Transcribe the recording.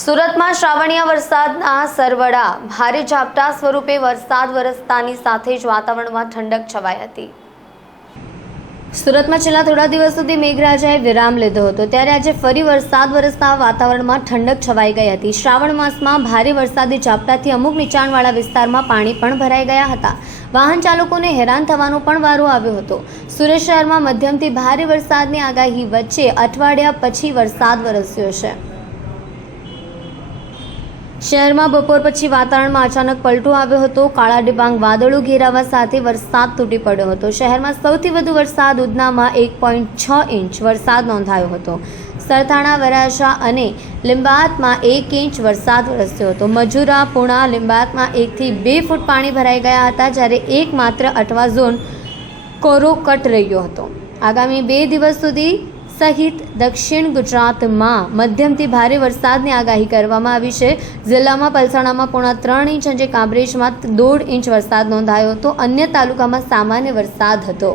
સુરતમાં શ્રાવણીય વરસાદના સરવડા ભારે ઝાપટા સ્વરૂપે વરસાદ વરસતાની સાથે જ વાતાવરણમાં ઠંડક છવાઈ હતી। સુરતમાં છેલ્લા થોડા દિવસ સુધી મેઘરાજાએ વિરામ લીધો હતો, ત્યારે આજે ફરી વરસાદ વરસતા વાતાવરણમાં ઠંડક છવાઈ ગઈ હતી। શ્રાવણ માસમાં ભારે વરસાદી ઝાપટાથી અમુક નીચાણવાળા વિસ્તારમાં પાણી પણ ભરાઈ ગયા હતા। વાહન ચાલકોને હેરાન થવાનો પણ વારો આવ્યો હતો। સુરત શહેરમાં મધ્યમથી ભારે વરસાદની આગાહી વચ્ચે અઠવાડિયા પછી વરસાદ વરસ્યો છે। શહેરમાં બપોર પછી વાતાવરણમાં અચાનક પલટો આવ્યો હતો। કાળા ડિબાંગ વાદળો ઘેરાવા સાથે વરસાદ તૂટી પડ્યો હતો। શહેરમાં સૌથી વધુ વરસાદ ઉધનામાં 1.6 ઇંચ વરસાદ નોંધાયો હતો। સરથાણા, વરાછા અને લીંબાયતમાં 1 ઇંચ વરસાદ વરસ્યો હતો। મજૂરા, પુણા, લીંબાયતમાં 1 થી 2 ફૂટ પાણી ભરાઈ ગયા હતા, જ્યારે એકમાત્ર અટવા ઝોન કોરો કટ રહ્યો હતો। આગામી 2 દિવસ સુધી સહિત દક્ષિણ ગુજરાતમાં મધ્યમથી ભારે વરસાદની આગાહી કરવામાં આવી છે। જિલ્લામાં પલસાણામાં 3.5 ઇંચ અને કામરેજમાં 1.5 ઇંચ વરસાદ નોંધાયો હતો। અન્ય તાલુકામાં સામાન્ય વરસાદ હતો।